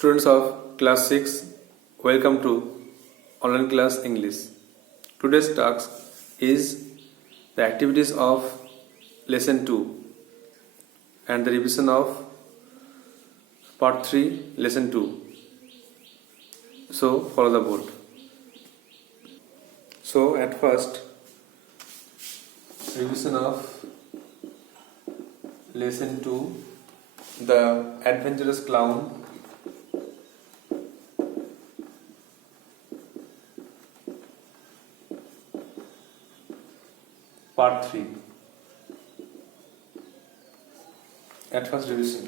Students of class 6, welcome to online class English. Today's task is the activities of lesson 2 and the revision of part 3 lesson 2. So follow the board. So at first, revision of lesson 2, the adventurous clown. Part 3. At first revision.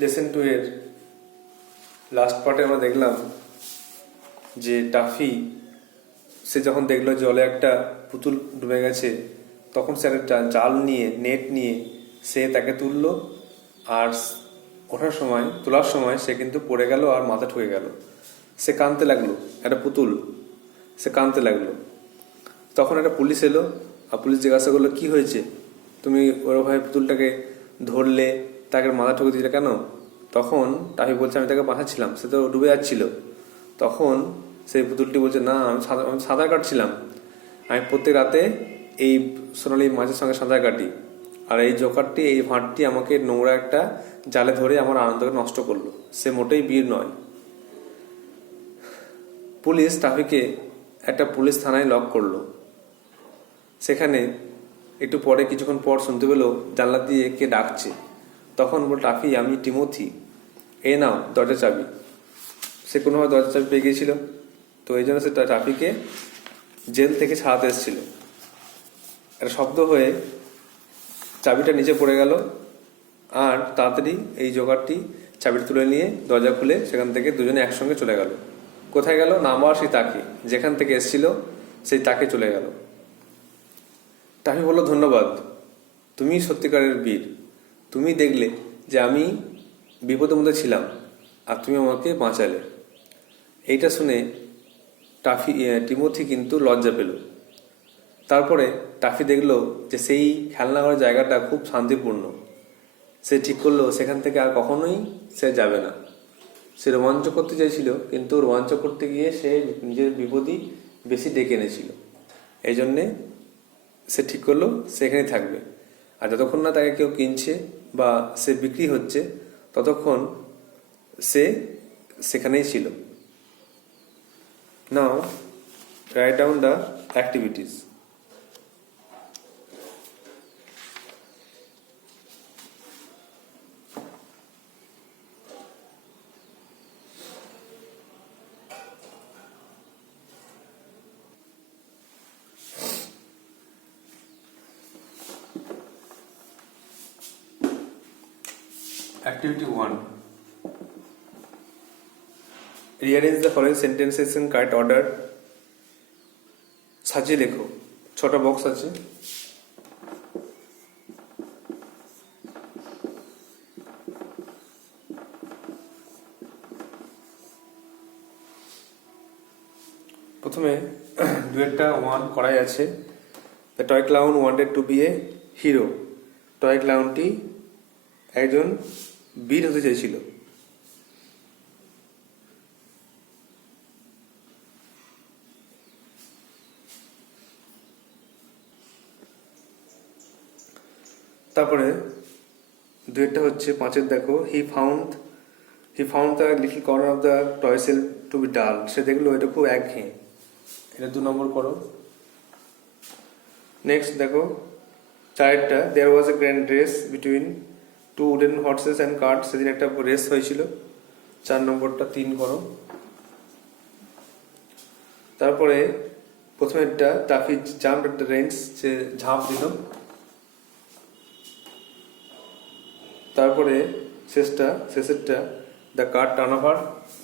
Lesson 2 এর লাস্ট পার্টে আমরা দেখলাম যে টাফি সে যখন দেখলো জলে একটা পুতুল ডুবে গেছে তখন সে একটা জাল নিয়ে নেট নিয়ে সে তাকে তুললো আর তোলার সময় সে কিন্তু পড়ে গেল আর মাথা ঠুকে গেল। সে কাঁদতে লাগলো, একটা পুতুল, সে কাঁদতে লাগলো। তখন একটা পুলিশ এলো আর পুলিশ জিজ্ঞাসা করলো কি হয়েছে, তুমি ওরভাবে পুতুলটাকে ধরলে, তাকে মাথা ঠুকে দিলে কেন? তখন টাফি বলছে আমি তাকে বাঁচাচ্ছিলাম, সে তো ডুবে যাচ্ছিল। তখন সেই পুতুলটি বলছে না, আমি সাঁতার কাটছিলাম, আমি প্রত্যেক রাতে এই সোনালি মাছের সঙ্গে সাঁতার কাটি, আর এই জোকারটি, এই ভাঁড়টি আমাকে নোংরা একটা জালে ধরে আমার আনন্দকে নষ্ট করলো, সে মোটেই বীর নয়। পুলিশ টাফিকে একটা পুলিশ থানায় লক করলো। সেখানে একটু পরে, কিছুক্ষণ পর শুনতে পেলো জানলা দিয়ে কে ডাকছে। তখন বল টাফি, আমি টিমোথি, এ নাও দরজা চাবি। সে কোনোভাবে দরজা চাবি পেয়ে গিয়েছিল, তো এই জন্য সে টাফিকে জেল থেকে ছাড়াতে এসেছিল। একটা শব্দ হয়ে চাবিটা নিচে পড়ে গেল আর তাড়াতাড়ি এই জোগাড়টি চাবিটা তুলে নিয়ে দরজা খুলে সেখান থেকে দুজনে একসঙ্গে চলে গেল। কোথায় গেল না, আবার সেই তাকে, যেখান থেকে এসেছিল সেই তাকে চলে গেল। টাফি বলল ধন্যবাদ, তুমি সত্যিকারের বীর, তুমি দেখলে যে আমি বিপদের মধ্যে ছিলাম আর তুমি আমাকে বাঁচালে। এইটা শুনে টিমোথি কিন্তু লজ্জা পেল। তারপরে টাফি দেখলো যে সেই খেলনাঘরের জায়গাটা খুব শান্তিপূর্ণ। সে ঠিক করলো সেখান থেকে আর কখনোই সে যাবে না। সে রোমাঞ্চ করতে চাইছিল, কিন্তু রোমাঞ্চ করতে গিয়ে সে নিজের বিপদই বেশি ডেকে এনেছিল। এই জন্যে সে ঠিক করলো সেখানেই থাকবে, আর যতক্ষণ না তাকে কেউ কিনছে বা সে বিক্রি হচ্ছে ততক্ষণ সে সেখানেই ছিল। Now write down the activities. Activity 1. Rearrange the following sentences in correct order. সাজিয়ে লেখো। 6টা বক্স আছে। প্রথমে দুয়েরটা 1 করাই আছে। The toy clown wanted to be a hero. Toy ক্লাউনটি একজন বীর হতে চাইছিল। তারপরে দুইটা হচ্ছে 5 দেখো, he found the little corner of the toy shelf to be dull. সে দেখলো এটা খুব একঘেয়ে, এটা 2 নম্বর করো। নেক্সট দেখো 4টা, there was a grand race between 2 wooden horses and cart. সেদিন একটা রেস হয়েছিল, 4 নম্বরটা 3 করো। তারপরে প্রথমেরটা, Taffy jumped at the reins, সে ঝাঁপ দিল। তারপরে শেষেরটা, দ্য কার টার্ন ওভার,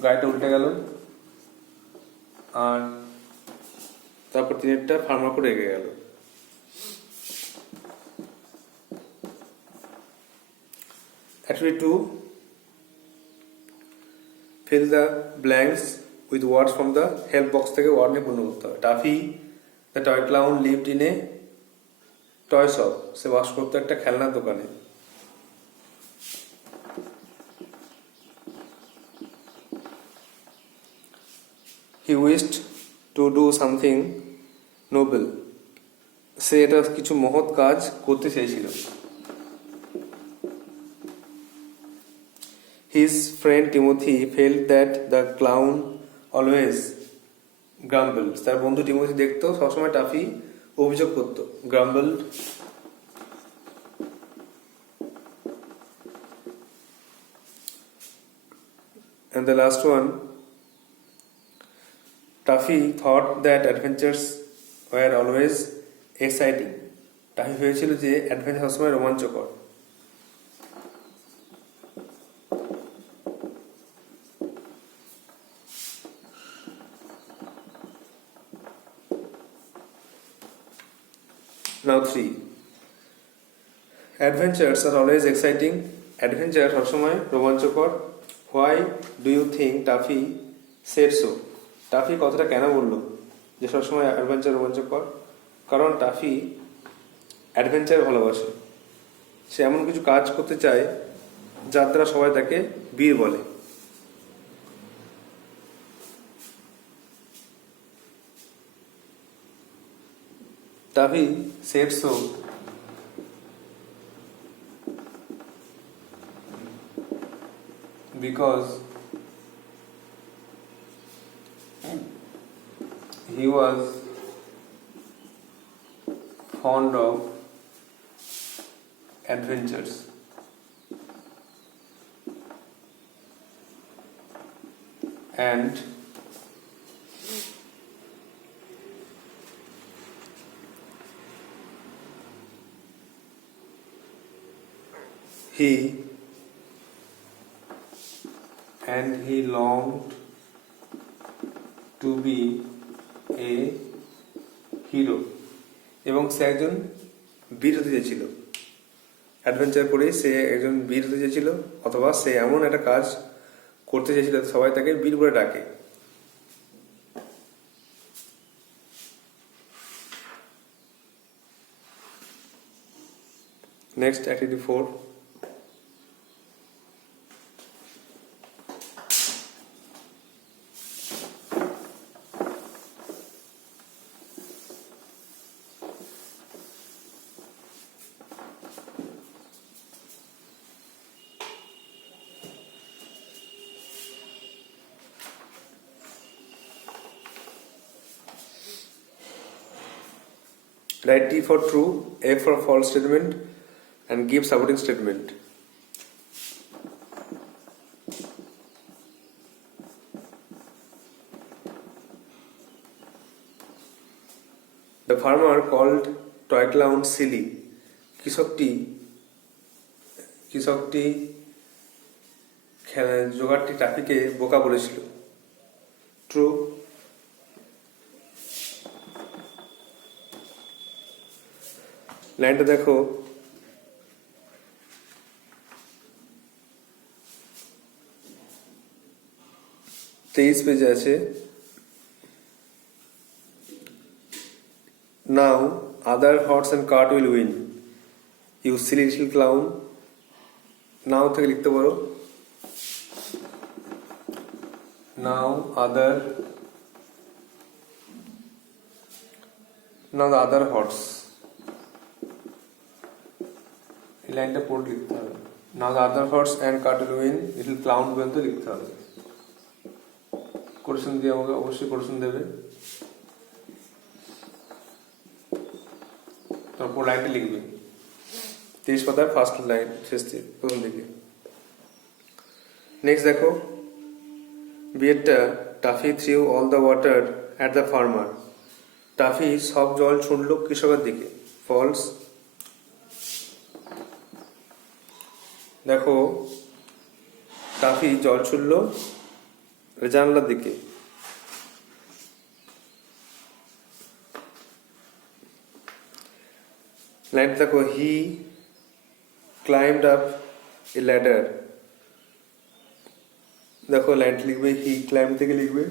গাড়িটা উল্টে গেল। আর তারপর 3টা, ফার্মার করে রেগে গেল। Activity 2. Fill the blanks with words from the help box থেকে ওয়ার্ড নিয়ে পূর্ণ করতে হবে। Taffy the toy clown lived in a toy shop, সে বাস করতো একটা খেলনার দোকানে। He wished to do something noble, সে এটা কিছু মহৎ কাজ করতে চেয়েছিল। His friend Timothy felt that the clown always grumbled. তার বন্ধু টিমোথি দেখতো সবসময় টাফি অভিযোগ করতো, grumbled. And the last one, Taffy thought that adventures were always exciting. Toffee ভেবেছিল যে অ্যাডভেঞ্চার সবসময় রোমাঞ্চকর। Now 3. Adventures are always exciting. Adventure সবসময় রোমাঞ্চকর. Why do you think Taffy said so? Toffee কথাটা কেন বললো যে সবসময় অ্যাডভেঞ্চার রোমাঞ্চকর? কারণ টাফি অ্যাডভেঞ্চার ভালোবাসে, সে এমন কিছু কাজ করতে চায় যার দ্বারা সবাই তাকে বীর বলে। Toffee said so because he was fond of adventures. And he longed to be a hero, এবং সে একজন বীর হতে চেয়েছিল। অ্যাডভেঞ্চার করে সে একজন বীর হতে চেয়েছিল, অথবা সে এমন একটা কাজ করতে চেয়েছিল সবাই তাকে বীর বলে ডাকে। Next activity 4. Write T for true, A for false statement, and give supporting statement. The farmer called toy clown silly. কৃষকটি জোগাড়টি টাফিকে বোকা বলেছিল। ট্রু। লাইনটা দেখো, তেইশ পেজে আছে। Now other horse and cart will win. You silly little clown. Now থেকে লিখতে পারো, now the other horse, এই লাইনটা পড়ে লিখতে হবে। Now the other horse and cart will win, little clown পর্যন্ত লিখতে হবে। কোটেশন দিয়ে আমাকে অবশ্যই কোটেশন দেবে, তারপর লাইনটা লিখবে। 30 পাতার ফার্স্ট লাইন, শেষ থেকে প্রথম দিকে। নেক্সট দেখো, বিয়েরটা, Taffy threw all the water at the farmer. Taffy সব জল ছুঁড়ল কৃষকের দিকে। ফলস। দেখো, টাফি জল ছুঁড়ল জানলার দিকে। লাইন দেখো, হি ক্লাইম্বড আপ এ ল্যাডার। দেখো লাইনটা লিখবে, হি ক্লাইম্ব থেকে লিখবে।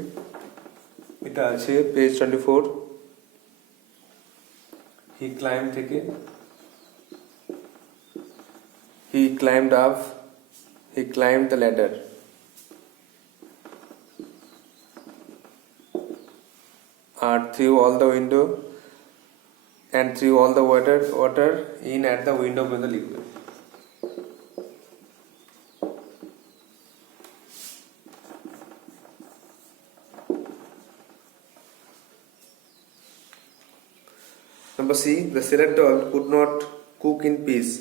এটা আছে পেজ 24 হি ক্লাইম্ব থেকে he climbed up he climbed the ladder আর through all the window and threw all the water in at the window পর্যন্ত লিখবে। Number C, the sailor doll could not cook in peace.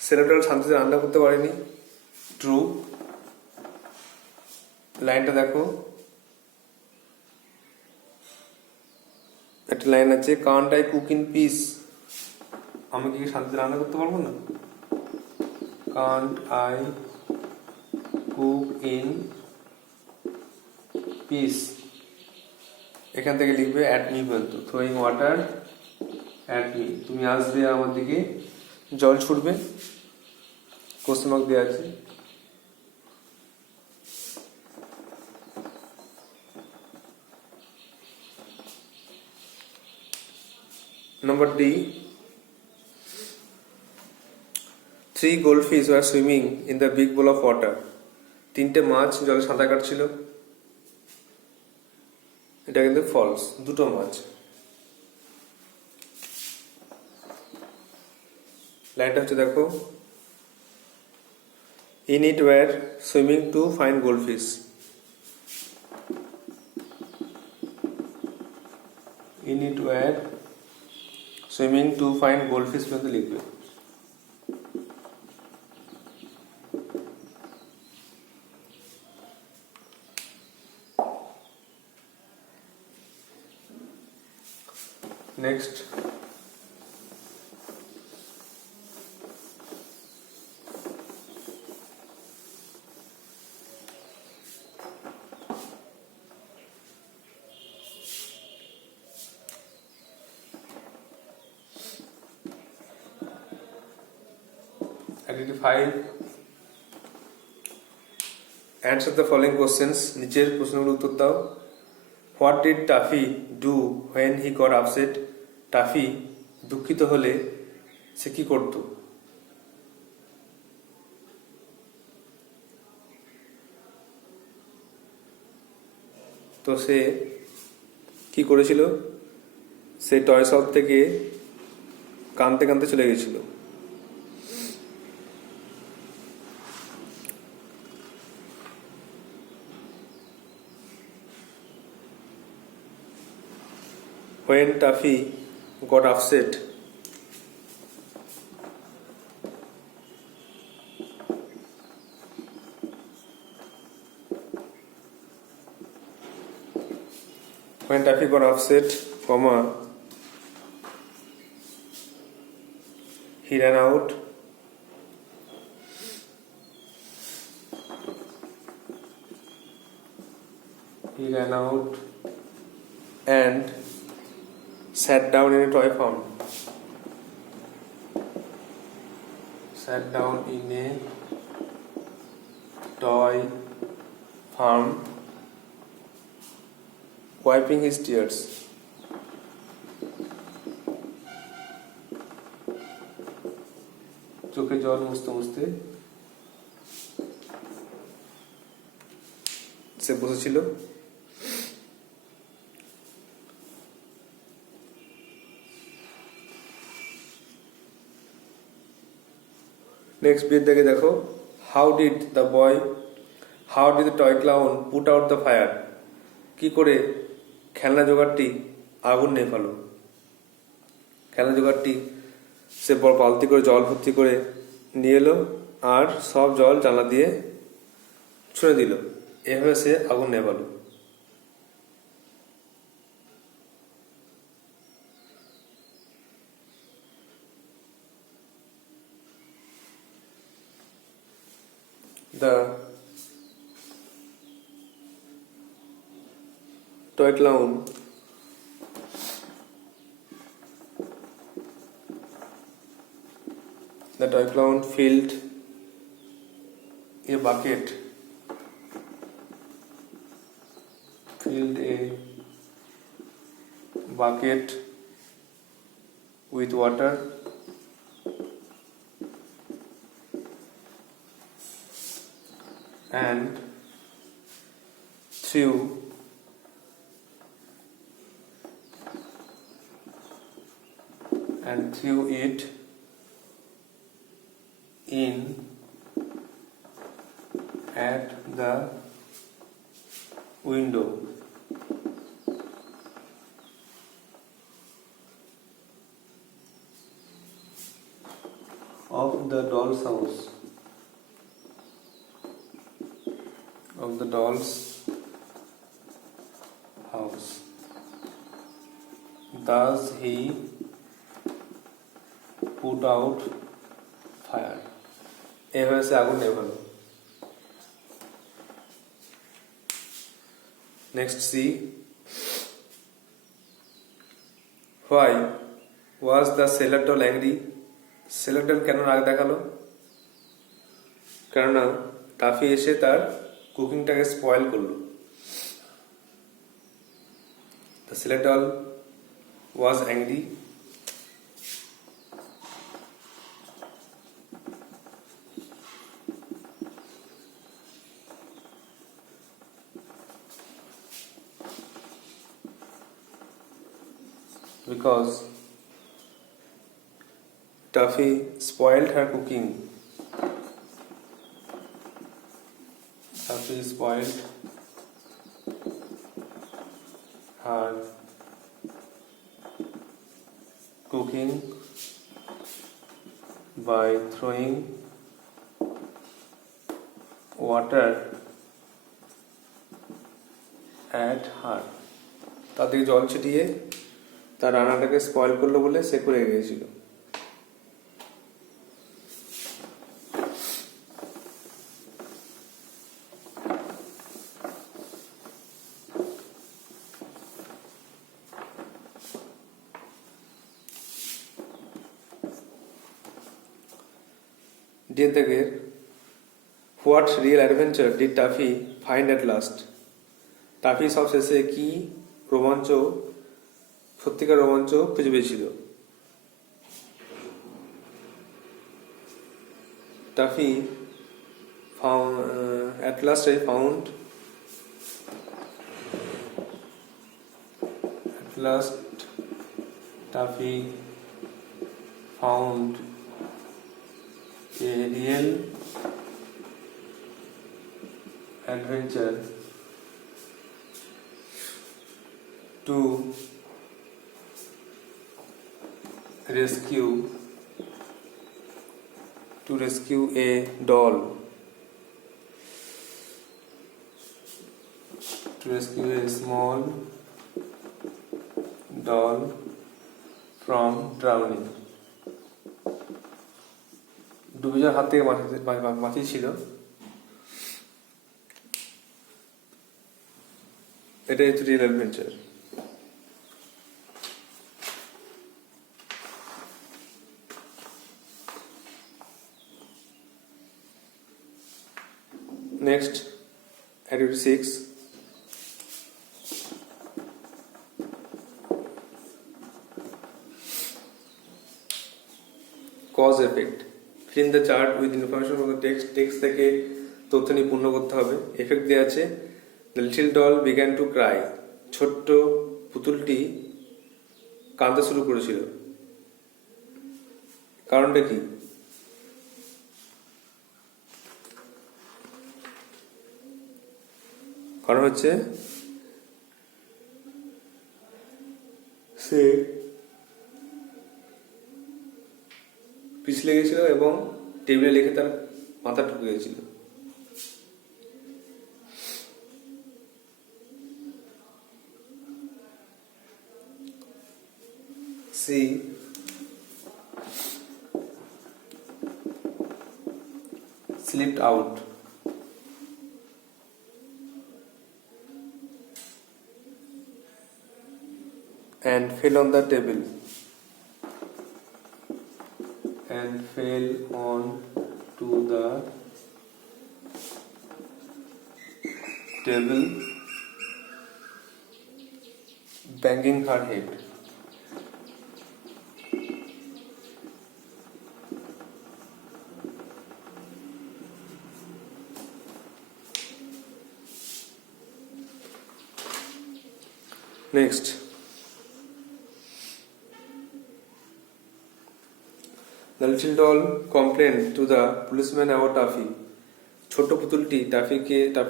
sailor doll শান্তিতে রান্না করতে পারেনি। ট্রু। লাইনটা দেখো, একটা লাইন আছে Kant I cook in peace, আমি কি শান্তিতে রান্না করতে পারবো না? Kant I cook in peace, এখান থেকে লিখবে অ্যাট মি পর্যন্ত, থ্রোয়িং ওয়াটার অ্যাট মি, তুমি আসবে আমার দিকে জল ছুটবে, কোশ্চেন মার্ক দেওয়া আছে। Number D, 3 goldfish were swimming in the big bowl of water. 3টে মাছ জলে সাঁতার কাটছিল। এটা কিন্তু ফলস, দুটো মাছ। লাইনটা হচ্ছে দেখো, in it were swimming 2 fine goldfish. in it were swimming 2 fine goldfish পর্যন্ত লিখবে। Next, identify answer the following questions, নিচের প্রশ্নগুলোর উত্তর দাও। What did Taffy do when he got upset? Toffee দুঃখিত হলে সে কি করত? তো সে কি করেছিল? সে টয় শপ থেকে কাঁদতে কাঁদতে চলে গেছিল। When Taffy got upset, when Taffy got upset, comma, he ran out and sat down in a toy farm. Sat down in a toy farm, wiping his tears. চোখে জল মুছতে মুছতে সে বসেছিল। নেক্সট বিট দেখে দেখো, how did the toy clown put out the fire? কি করে খেলনা জোগাড়টি আগুন নেভালো? খেলনা জোগাড়টি সে বড় বালতি করে জল ভর্তি করে নিয়ে এলো আর সব জল জানলা দিয়ে ছুঁড়ে দিল, এভাবে সে আগুন নেভালো। The toy clown filled a bucket filled a bucket with water and threw it in at the window. Of the doll's house. Of the doll's house. Thus he put out fire. এভাবে সে আগুন নেভালো। Next see. Why was the cellar doll angry? Seller doll কেন রাগ দেখালো? কেননা টাফি এসে তার কুকিংটাকে স্পয়েল করলো। The cellar doll was angry because Tuffy spoiled her cooking. Tuffy spoiled her cooking by throwing water at her. তাদের জল ছিটিয়ে তার রান্নাটাকে স্পয়েল করলো বলে সে করে গিয়েছিল। What real adventure did toffee find at last? Toffee সব শেষে কি রোমাঞ্চ, সত্যিকার রোমাঞ্চ খুঁজে পেয়েছিল? Toffee at last I found at last Taffy found a real adventure to rescue a doll, to rescue a small doll from drowning. ডুবে যাওয়ার হাত থেকে বাঁচিয়েছিল। এটাই হচ্ছে real adventure. Next, activity 6. Cause effect. Fill in the chart with information from the text. Text থেকে তথ্য নিয়ে পূর্ণ করতে হবে। এফেক্ট দেওয়া আছে, the little doll began to cry. ছোট্ট পুতুলটি কাঁদতে শুরু করেছিল। কারণটা কি? কারণ হচ্ছে সে পিছলে গেছিল এবং টেবিলে লিখে তার মাথা ঢুকে গেছিল। She slipped out and fell on the table banging her head. Next, the little doll complained to the policeman about Taffy. ছোট পুতুলটি টাফির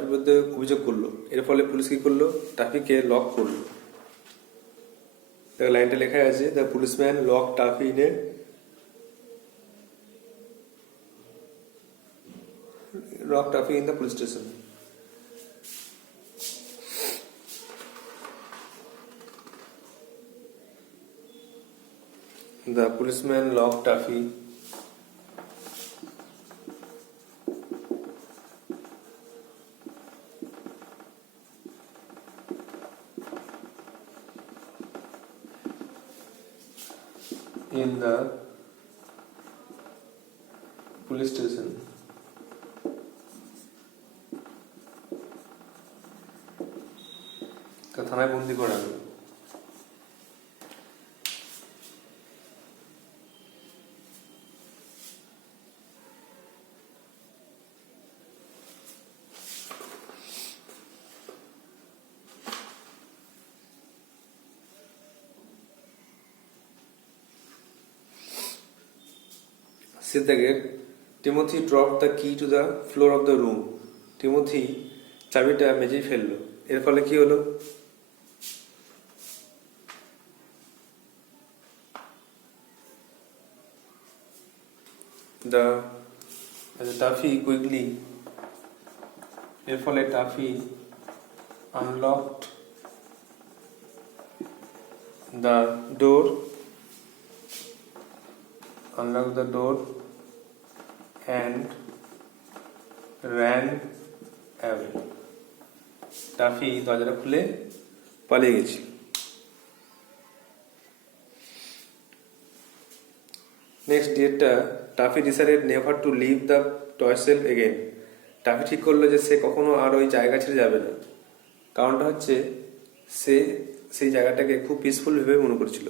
বিরুদ্ধে অভিযোগ করলো। এর ফলে পুলিশ কি করলো? টাফিকে লক করলো। দেখো লাইনটা লেখা আছে, the policeman lock toffee in a lock toffee in the police station. The policeman locked Taffy in the police station. থানায় বন্দি করা হলো। টিমোথি ড্রপ দ্য কি to the floor of the room. Timothy চাবিটা মেঝেই ফেললো। এর ফলে কি হলো? টাফি কুইকলি, এর ফলে Taffy unlocked the door and ran away. Taffy দরজাটা খুলে পালিয়ে গেছিল। নেক্সট ডেটটা, Taffy decided never to leave the toy shelf again. Taffy ঠিক করলো যে সে কখনো আর ওই জায়গা ছেড়ে যাবে না। কারণটা হচ্ছে সে সেই জায়গাটাকে খুব পিসফুল ভেবে মনে করেছিল।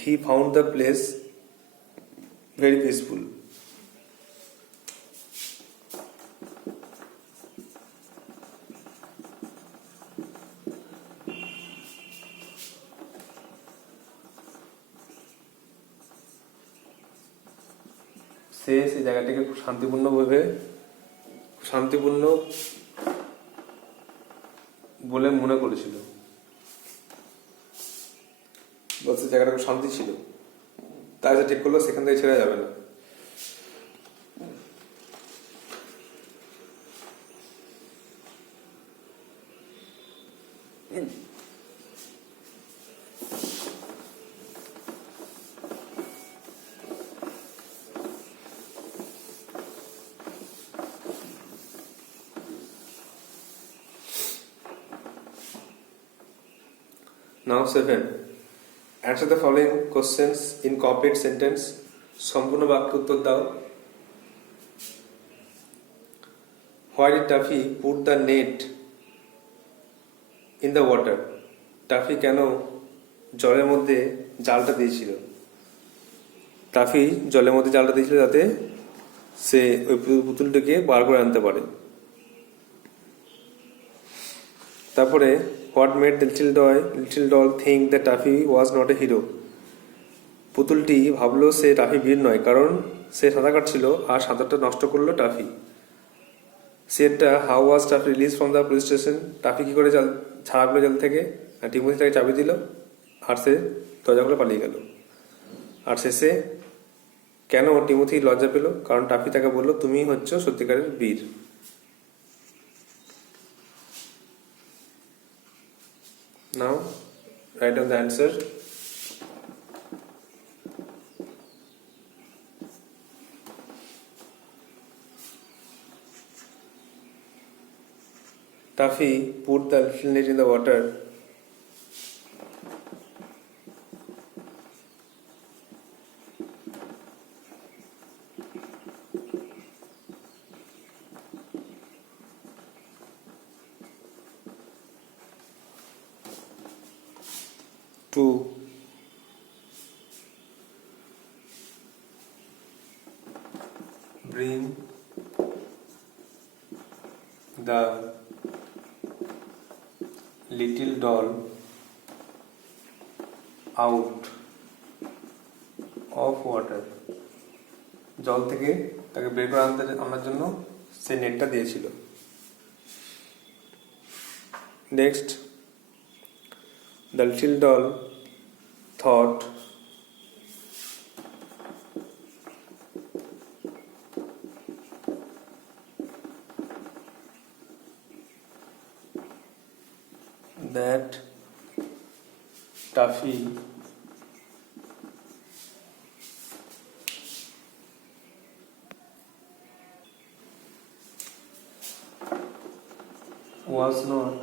হি found the place very peaceful. সে সেই জায়গাটাকে খুব শান্তিপূর্ণ বলে মনে করেছিল। বলছে জায়গাটা খুব শান্তি ছিল, তাই যে ঠিক করলো সেখান থেকে ছেড়ে যাবে না। Now 7. Answer the following questions in complete sentence. সম্পূর্ণ বাক্য উত্তর দাও। Why did Taffy put the net in the water? Toffee কেন জলের মধ্যে জালটা দিয়েছিল? টাফি জলের মধ্যে জালটা দিয়েছিল যাতে সে ওই পুতুলটাকে বার করে আনতে পারে। তারপরে what made little doll think that Taffy was not a hero. পুতুলটি ভাবলো সে টাফি বীর নয়, কারণ সে সাঁতার কাটছিল আর সাঁতারটা নষ্ট করলো টাফি। সেটটা how was toffee release from the police station. Toffee কি করে ছাড়া পেলো জেল থেকে? আর টিমোথি তাকে চাবি দিল আর সে দরজা খুলে পালিয়ে গেল। আর শেষে কেন টিমোথি লজ্জা পেল? কারণ টাফি তাকে বললো তুমি হচ্ছ সত্যিকারের বীর। Now write down the answer. Taffy put the little net in the water to bring the little doll out of water. জল থেকে তাকে বের করে আনার জন্য সে নেটটা দিয়েছিল। Next, the little doll thought that Tuffy was not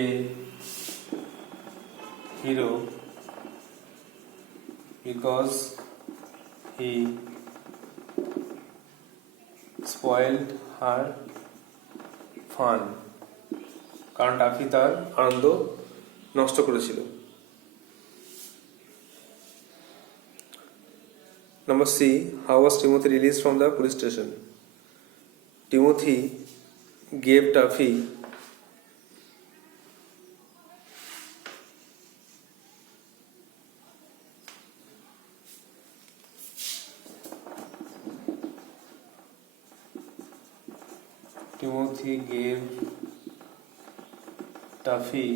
a hero because he spoiled her fun. কারণ টাফি তার আনন্দ নষ্ট করেছিল। Number C, how was Timothy released from the police station? Timothy gave Tuffy Tuffy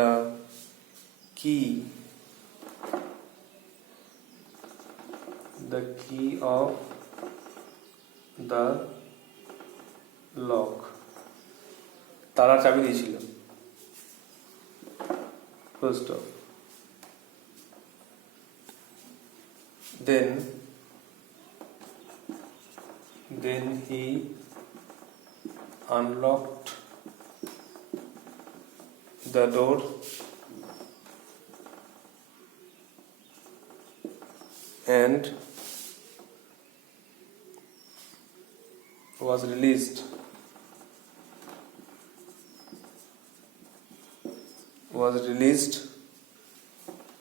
the key of the lock. তালার চাবি দিয়েছিল। Full stop. Then he unlocked the door and was released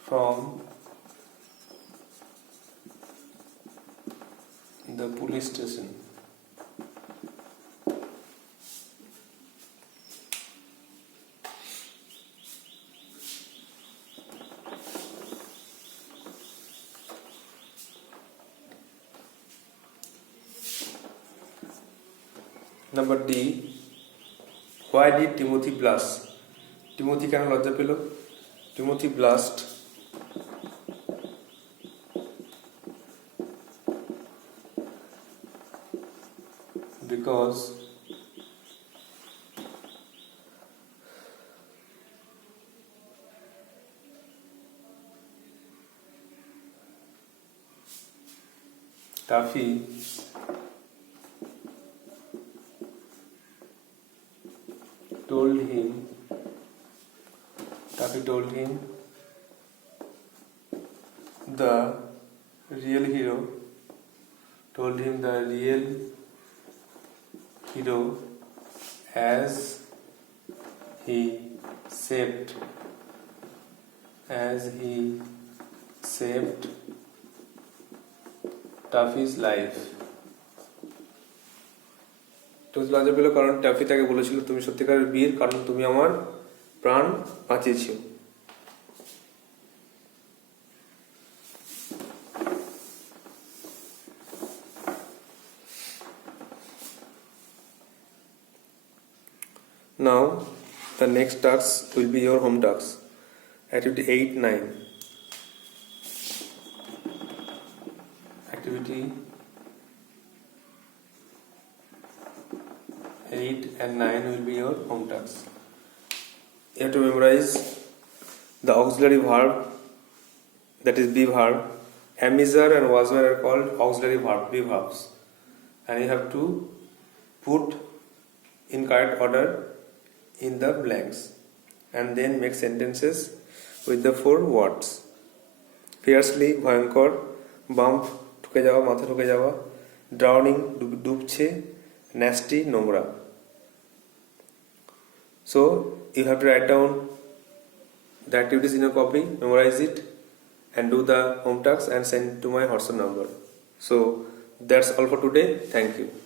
from the police station. Number D, why did Timothy blush? Timothy কেন লজ্জা পেল? Timothy blushed because Tuffy told him the real hero as he saved Tuffy's life. লজ্জা পেল কারণ টাফি তাকে বলেছিল তুমি সত্যিকারের বীর, কারণ তুমি আমার প্রাণ বাঁচিয়েছো। Now the next tasks will be your home tasks. Activity 8, 9. Activity 8 and 9 will be your home tasks. You have to memorize the auxiliary verb, that is be verb. Am, is, are and was, were are called auxiliary verb, be verbs. And you have to put in correct order in the blanks and then make sentences with the 4 words. Fiercely, ভয়ঙ্কর, bump, ঠুকে যাওয়া, মাথা ঠুকে যাওয়া, drowning, ডুবছে, nasty, নোংরা. So you have to write down the activities in your copy, memorize it, and do the home tasks and send to my WhatsApp number. So that's all for today. Thank you.